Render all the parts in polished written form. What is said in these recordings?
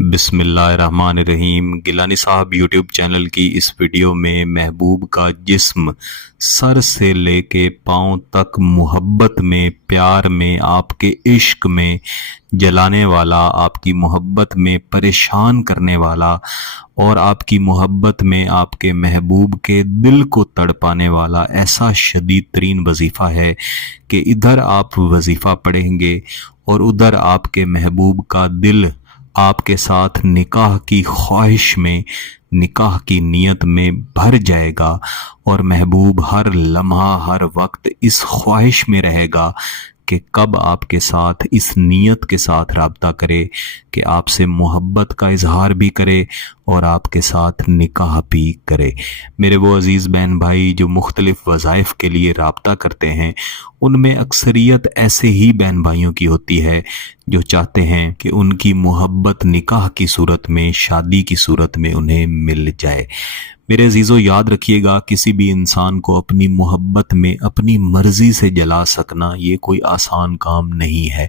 बिस्मिल्लाहिर्रहमानिर्रहीम। गिलानी साहब YouTube channel की इस वीडियो में महबूब का जिस्म सर से लेके पाँव तक मोहब्बत में, प्यार में, आपके इश्क में जलाने वाला, आपकी मोहब्बत में परेशान करने वाला और आपकी मोहब्बत में आपके महबूब के दिल को तड़पाने वाला ऐसा शदीद तरीन वजीफ़ा है कि इधर आप वजीफ़ा पढ़ेंगे और उधर आपके महबूब का दिल आपके साथ निकाह की ख्वाहिश में, निकाह की नीयत में भर जाएगा और महबूब हर लम्हा, हर वक्त इस ख्वाहिश में रहेगा कि कब आपके साथ इस नीयत के साथ राब्ता करे कि आपसे मोहब्बत का इजहार भी करे और आपके साथ निकाह भी करे। मेरे वो अज़ीज़ बहन भाई जो मुख्तलिफ़ वज़ाइफ के लिए राब्ता करते हैं, उनमें अक्सरियत ऐसे ही बहन भाइयों की होती है जो चाहते हैं कि उनकी मोहब्बत निकाह की सूरत में, शादी की सूरत में उन्हें मिल जाए। मेरे अजीज़ों, याद रखिएगा, किसी भी इंसान को अपनी मोहब्बत में अपनी मर्ज़ी से जला सकना ये कोई आसान काम नहीं है।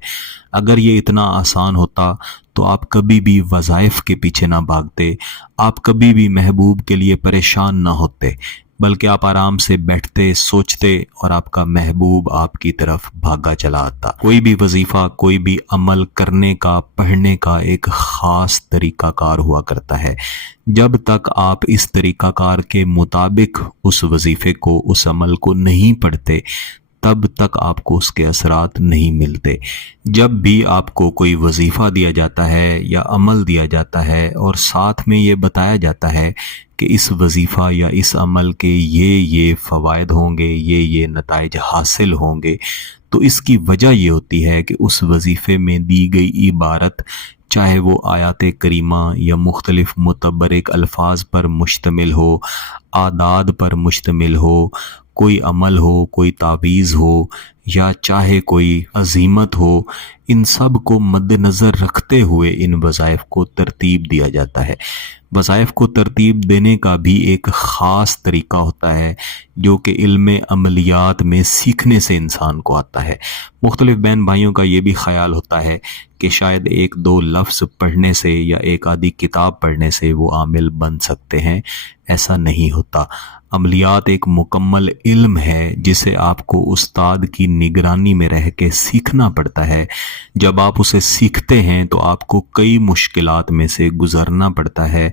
अगर ये इतना आसान होता तो आप कभी भी वज़ाइफ के पीछे ना भागते, आप कभी भी महबूब के लिए परेशान ना होते, बल्कि आप आराम से बैठते, सोचते और आपका महबूब आपकी तरफ भागा चला आता। कोई भी वजीफा, कोई भी अमल करने का, पढ़ने का एक ख़ास तरीक़ाकार हुआ करता है। जब तक आप इस तरीक़ाकार के मुताबिक उस वजीफ़े को, उस अमल को नहीं पढ़ते, तब तक आपको उसके असरात नहीं मिलते। जब भी आपको कोई वजीफ़ा दिया जाता है या अमल दिया जाता है और साथ में ये बताया जाता है कि इस वजीफ़ा या इस अमल के ये फ़वाइद होंगे, ये नताइज हासिल होंगे, तो इसकी वजह ये होती है कि उस वजीफ़े में दी गई इबारत, चाहे वो आयात करीमा या मुख्तलिफ मुतबरक अल्फाज पर मुश्तमिल हो, आदाद पर मुश्तमिल हो, कोई अमल हो, कोई तावीज़ हो या चाहे कोई अजीमत हो, इन सब को मद्देनज़र रखते हुए इन वज़ाइफ को तरतीब दिया जाता है। वज़ाइफ को तरतीब देने का भी एक ख़ास तरीक़ा होता है जो कि इल्म अमलियात में सीखने से इंसान को आता है। मुख्तलिफ बहन भाइयों का ये भी ख़याल होता है कि शायद एक दो लफ्ज़ पढ़ने से या एक आधी किताब पढ़ने से वो आमिल बन सकते हैं। ऐसा नहीं होता। अमलियात एक मुकम्मल इल्म है जिसे आपको उस्ताद की निगरानी में रह के सीखना पड़ता है। जब आप उसे सीखते हैं तो आपको कई मुश्किलात में से गुज़रना पड़ता है,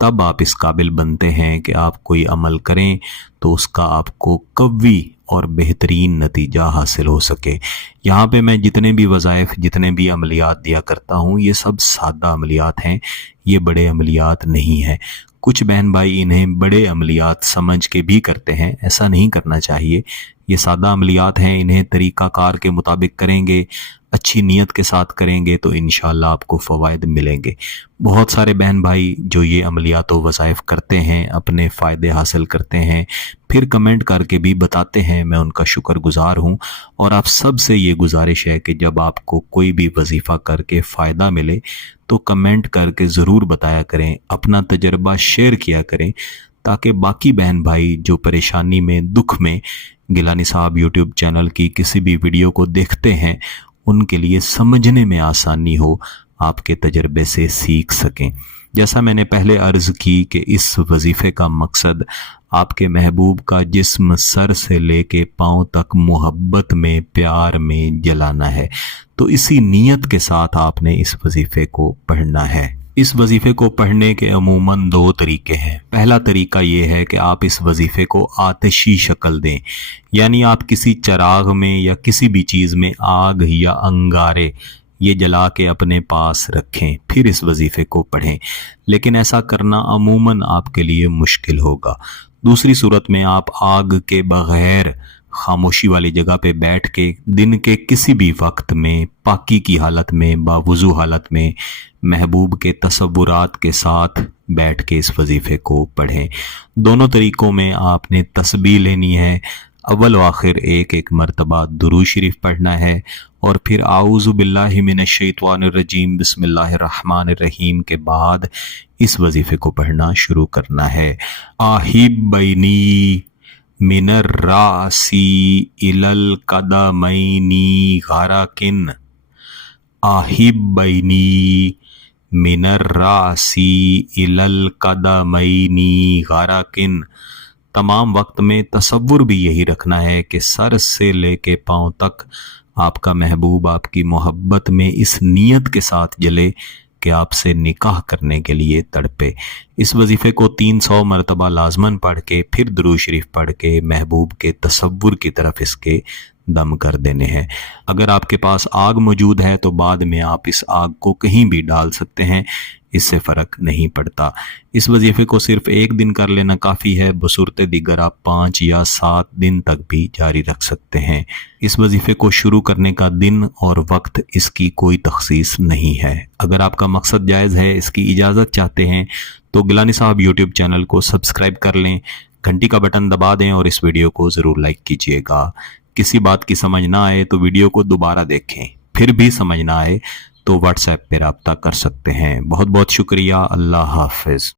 तब आप इस काबिल बनते हैं कि आप कोई अमल करें तो उसका आपको कवी और बेहतरीन नतीजा हासिल हो सके। यहाँ पे मैं जितने भी वज़ाइफ, जितने भी अमलियात दिया करता हूँ, ये सब सादा अमलियात हैं, ये बड़े अमलियात नहीं हैं। कुछ बहन भाई इन्हें बड़े अमलियात समझ के भी करते हैं, ऐसा नहीं करना चाहिए। ये सादा अमलियात हैं, इन्हें तरीक़ाकार के मुताबिक करेंगे, अच्छी नीयत के साथ करेंगे तो इंशाअल्लाह आपको फ़वाइद मिलेंगे। बहुत सारे बहन भाई जो ये अमलियात व वज़ाइफ करते हैं, अपने फ़ायदे हासिल करते हैं, फिर कमेंट करके भी बताते हैं, मैं उनका शुक्रगुज़ार हूँ। और आप सब से ये गुजारिश है कि जब आपको कोई भी वजीफ़ा करके फ़ायदा मिले तो कमेंट करके ज़रूर बताया करें, अपना तजर्बा शेयर किया करें, ताकि बाकी बहन भाई जो परेशानी में, दुख में गिलानी साहब यूट्यूब चैनल की किसी भी वीडियो को देखते हैं, उनके लिए समझने में आसानी हो, आपके तजर्बे से सीख सकें। जैसा मैंने पहले अर्ज़ की कि इस वजीफ़े का मकसद आपके महबूब का जिस्म सर से लेके पाँव तक मोहब्बत में, प्यार में जलाना है, तो इसी नीयत के साथ आपने इस वजीफ़े को पढ़ना है। इस वजीफ़े को पढ़ने के अमूमन दो तरीके हैं। पहला तरीका ये है कि आप इस वजीफ़े को आतिशी शक्ल दें, यानी आप किसी चराग में या किसी भी चीज़ में आग या अंगारे ये जला के अपने पास रखें, फिर इस वजीफ़े को पढ़ें। लेकिन ऐसा करना अमूमन आपके लिए मुश्किल होगा। दूसरी सूरत में आप आग के बग़ैर खामोशी वाली जगह पे बैठ के दिन के किसी भी वक्त में, पाकी की हालत में, बावुज़ू हालत में, महबूब के तसव्वुरात के साथ बैठ के इस वजीफ़े को पढ़ें। दोनों तरीक़ों में आपने तस्बीह लेनी है। अव्वल व आखिर एक एक मरतबा दुरूद शरीफ पढ़ना है और फिर आऊज़ु बिल्लाहि मिनश शैतानिर रजीम बिस्मिल्लाहिर्रहमानिर्रहीम के बाद इस वजीफ़े को पढ़ना शुरू करना है। आहिब्बैनी मिनर रासी इलल कदमैनी गाराकिन, आहिब्बैनी मिनर रासी इलल कदमैनी गाराकिन। तमाम वक्त में तसव्वुर भी यही रखना है कि सर से लेके पांव तक आपका महबूब आपकी मोहब्बत में इस नीयत के साथ जले कि आपसे निकाह करने के लिए तड़पे। इस वजीफ़े को 300 मरतबा लाजमन पढ़ के फिर दुरूद शरीफ पढ़ के महबूब के तसव्वुर की तरफ इसके दम कर देने हैं। अगर आपके पास आग मौजूद है तो बाद में आप इस आग को कहीं भी डाल सकते हैं, इससे फ़र्क नहीं पड़ता। इस वजीफ़े को सिर्फ एक दिन कर लेना काफ़ी है, बसूरत दीगर आप 5 या 7 दिन तक भी जारी रख सकते हैं। इस वजीफ़े को शुरू करने का दिन और वक्त इसकी कोई तखसीस नहीं है। अगर आपका मकसद जायज़ है, इसकी इजाज़त चाहते हैं तो गिलानी साहब यूट्यूब चैनल को सब्सक्राइब कर लें, घंटी का बटन दबा दें और इस वीडियो को ज़रूर लाइक कीजिएगा। किसी बात की समझ ना आए तो वीडियो को दोबारा देखें, फिर भी समझ ना आए तो व्हाट्सएप पे रब्ता कर सकते हैं। बहुत बहुत शुक्रिया। अल्लाह हाफ़िज़।